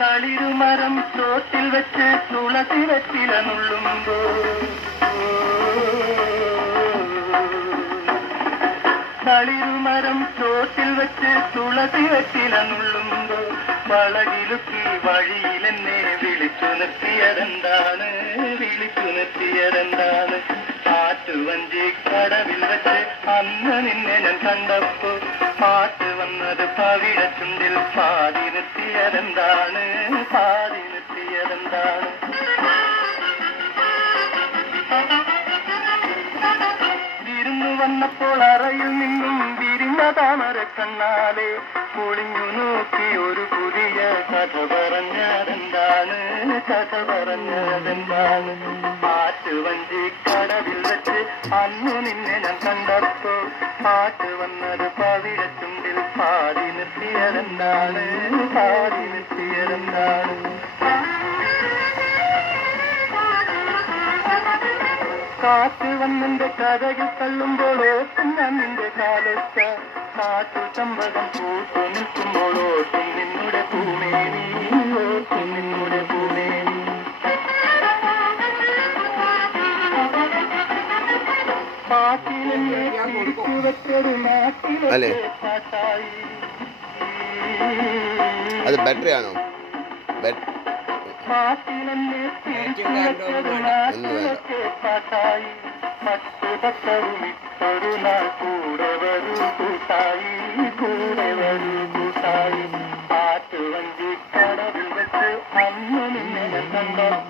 തളിരുമരം ചോട്ടിൽ വെച്ച് തുളസി വെറ്റില നുള്ളുമ്പോ തളിരുമരം ചോട്ടിൽ വെച്ച് തുളസി വെറ്റില നുള്ളുമ്പോ വളകിലുക്കി വഴിയിലെന്നെ വിളിച്ചു നിർത്തിയതെന്താണ് ആറ്റുവഞ്ചി കടവിൽ വെച്ച് അന്ന് നിന്നെ ഞാൻ കണ്ടപ്പോ പാട്ട് വന്നത് പവിഴച്ചുണ്ടിൽ പാതി നിർത്തിയതെന്താണ് വിരുന്നു വന്നപ്പോൾ അറയിൽ നിന്നും വിരിഞ്ഞ താമര കണ്ണാലെ പൊളിഞ്ഞു നോക്കി ഒരു പുതിയ കഥ പറഞ്ഞതെന്താണ് ആറ്റുവഞ്ചി കടവിൽ വെച്ച് അന്നു നിന്നെ ഞാൻ കണ്ടപ്പോ പാട്ട് വന്നത് പവിഴച്ചുണ്ടിൽ പാടി നിർത്തിയതെന്താണ് കാറ്റ് വന്നെന്റെ കഥകൾ തള്ളുമ്പോൾ ഓർക്കും ഞാൻ നിന്റെ കാലൊച്ച കാറ്റു ചമ്പകം പൂത്തു നിൽക്കുമ്പോൾ ഓർക്കും നിന്നുടെ പൂമേനി പാട്ടിലെന്നെ തിരിച്ചു വെച്ചൊരു നാട്ടിലെ പാട്ടായി. അത് ബാറ്ററി ആണോ? പാട്ടിലെന്നെ തിരിച്ചു വെച്ചൊരു നാട്ടിലെ പാട്ടായി. പട്ടുപത്തറുമിട്ടൊരു നാൾ കൂടെ വരൂ കൂട്ടായി. ആറ്റുവഞ്ചി കടവിൽ വെച്ച് അന്ന് നിന്നെ കണ്ടപ്പോ